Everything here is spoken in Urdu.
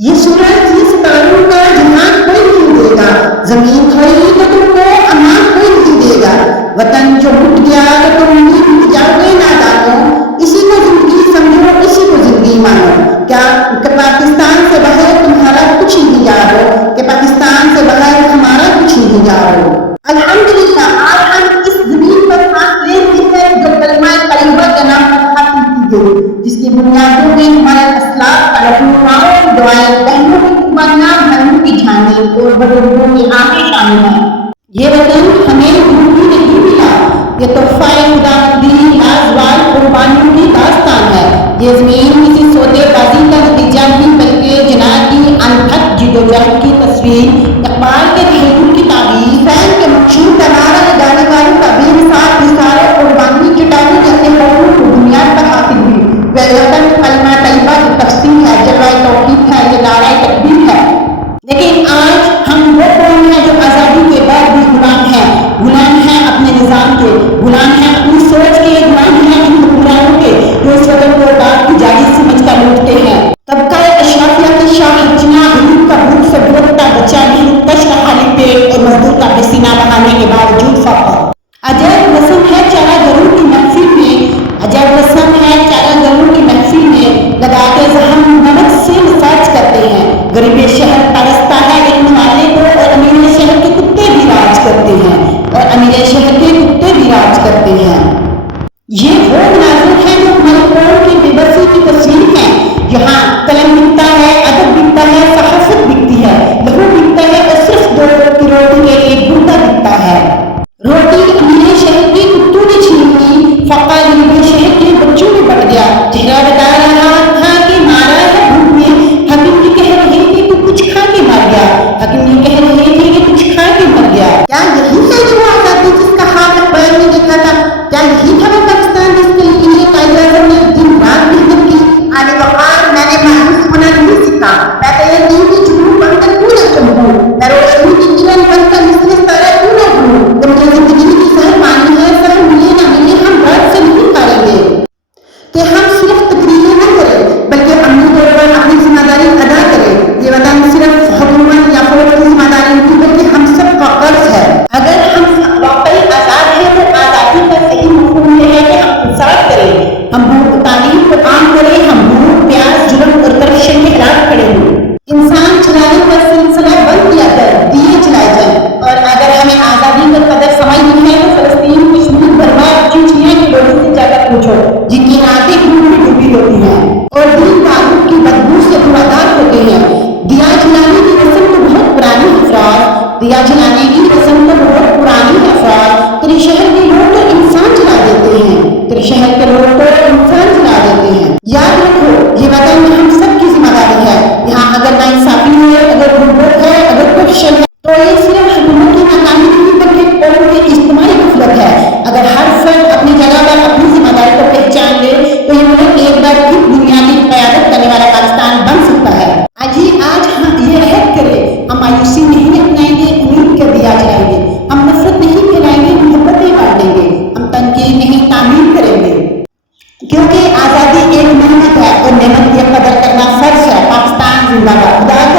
یہ سورج یہ ستاروں کا جہان کوئی نہیں دے گا، زمین کھڑی تو تم کو امان کوئی نہیں دے گا، وطن جو مٹ گیا تو تم بھی مٹ جاؤ گے نادانوں، اسی کو زندگی سمجھو اسی کو زندگی مانو، کیا کہ پاکستان سے باہر تمہارا کچھ نہیں یارو، کہ پاکستان سے باہر ہمارا کچھ نہیں یارو۔ الحمدللہ آج ہم اس زمین پر سانس لیتے ہیں جو کلمہ طیبہ کے نام پر حاصل کی گئی، جس کی بنیادوں میں ہمارے اسلاف کا رہنماؤں دعائیں، بہنوں کی قربانیاں، بہنوں کی جانیں اور بزرگوں کی آنکھیں شامل ہیں۔ یہ وطن ہمیں ضروری نہیں ملا، یہ تحفہ خدا دی لازوال قربانیوں کی داستان ہے۔ یہ زمین کسی سودے بازی کا نتیجہ نہیں بلکہ جناب کی انتھک جدوجہد کی تصویر، اقبال کے حضور کی تعبیر، حسین کے مقصود کا نعرہ لگانے والوں کا بے مثال نثار قربانی چٹانوں جیسے لوگوں کو بنیاد پر حاصل ہوئی۔ وہ وطن کلمہ طیبہ کی تفسیر ہے، جلوہ توحید ہے، یہ نعرہ تکبیر ہے۔ لیکن آج ہم وہ قوم ہیں جو آزادی کے بعد بھی غلام ہیں اپنے نظام کے، غلام ہیں اپنی سوچ کے، غلام ہیں ان حکمرانوں کے جو اس وطن کو باغ کی جاگیر سمجھ کر لوٹتے ہیں۔ طبقہ اشرافیہ کے شاہ جنا حدود کا بھوک سے بھوکتا بچہ بھی کش رہا پیٹ اور مزدور کا پسینہ بہانے کے باوجود فقر۔ عجب رسم ہے چارہ گروں کی محفل میں، عجب رسم ہے چارہ گروں کی محفل میں، لگا کے زہم نمک سے مساج کرتے ہیں۔ غریب شہر پرستتا ہے علم والے کو اور امیر شہر کے کتے بھی راج کرتے ہیں، اور امیر شہر کے کتے بھی راج کرتے ہیں۔ یہ وہ مناظر ہیں جو ہمارے قوم کی بے بسی کی تصویر ہیں۔ یہاں قلم بکتا ہے، ادب بکتا ہے، صحافت بکتی ہے، لہو بکتا ہے اور صرف 2 وقت کی روٹی کے لیے گردہ بکتا ہے۔ روٹی امیر شہر کے کتوں نے چھین لی، فقر غریب شہر کے بچوں میں بڑھ گیا۔ چہرہ بتا رہا تھا کہ مارا ہے بھوک میں، حکیم یہ کہہ رہے تھے کہ کچھ کھا کے مر گیا، حکیم یہ کہہ رہے تھے کہ کچھ کھا کے مر گیا۔ کیا یہی ہے جو آزادی جس کا ہاتھ اخبار میں دیکھا تھا؟ کیا یہی تھا وہ پاکستان جس کے لیے قائد اعظم نے دن رات محنت کی؟ علی وقار میں نے مایوس ہونا نہیں سیکھا، میں تیرین کی جنوں بن کر کیوں نہ چمکوں، میں روشنی کی کرن بن کر مثل ستارہ کیوں نہ ہوں۔ تو مجھے زندگی کی سہر پانی ہے، سہر ملے نہ ملے ہم رات سے نہیں ہاریں گے کہ ہم صرف تقریریں نہ کریں بلکہ عملی طور پر اپنی ذمہ داری ادا کریں۔ یہ وطن صرف حکومت یا فوج کی ذمہ داری نہیں بلکہ ہم سب کا قرض ہے۔ اگر ہم واقعی آزاد ہیں تو آزادی کا صحیح مفہوم یہ ہے کہ ہم انصاف کریں، ہم تعلیم کو عام کریں، ہم بھوک پیاس جرم اور کرپشن کے خلاف کھڑے ہوں۔ انسان چلانے کا سلسلہ بند کیا کر دیے چلائے جائیں، اور اگر ہمیں آزادی کا قدر سمجھ نہیں ہے تو فلسطین کشمیر برباد چچنیا کے لوگوں سے جا کر پوچھو جن کی آنکھیں خون میں ڈوبی ہوتی ہیں اور دین تعلق کی بدبو سے روادار ہوتے ہیں۔ دیا جلانے کی رسم تو بہت پرانی افراد، دیا جلانے کی رسم تو بہت پرانی افراد، تیرے شہر کے لوگ تو انسان جلا دیتے ہیں، تیرے شہر کے لوگ تو انسان جلا دیتے ہیں۔ یاد رکھو یہ وطن ہم سب کی ذمہ داری ہے۔ یہاں اگر ناانصافی ہے، اگر غربت ہے، اگر کرپشن ہے تو یہ صرف حکومت کی ناکامی نہیں بلکہ قوم کی اجتماعی غفلت ہے۔ اگر ہر فرد اپنی جگہ پر اپنی ذمہ داری کو پہچان لے تو یہ ملک ایک بار پھر دنیا کی قیادت کرنے والا پاکستان بن سکتا ہے۔ آج ہم یہ عہد کریں، ہم مایوسی نہیں اپنائیں گے، امید کا دیا جلائیں گے، ہم نفرت نہیں پھیلائیں گے، محبتیں بانٹیں گے، ہم تنقید نہیں تعمیر کریں گے، کیونکہ آزادی ایک نعمت ہے اور نعمت کی قدر کرنا فرض ہے۔ پاکستان زندہ باد۔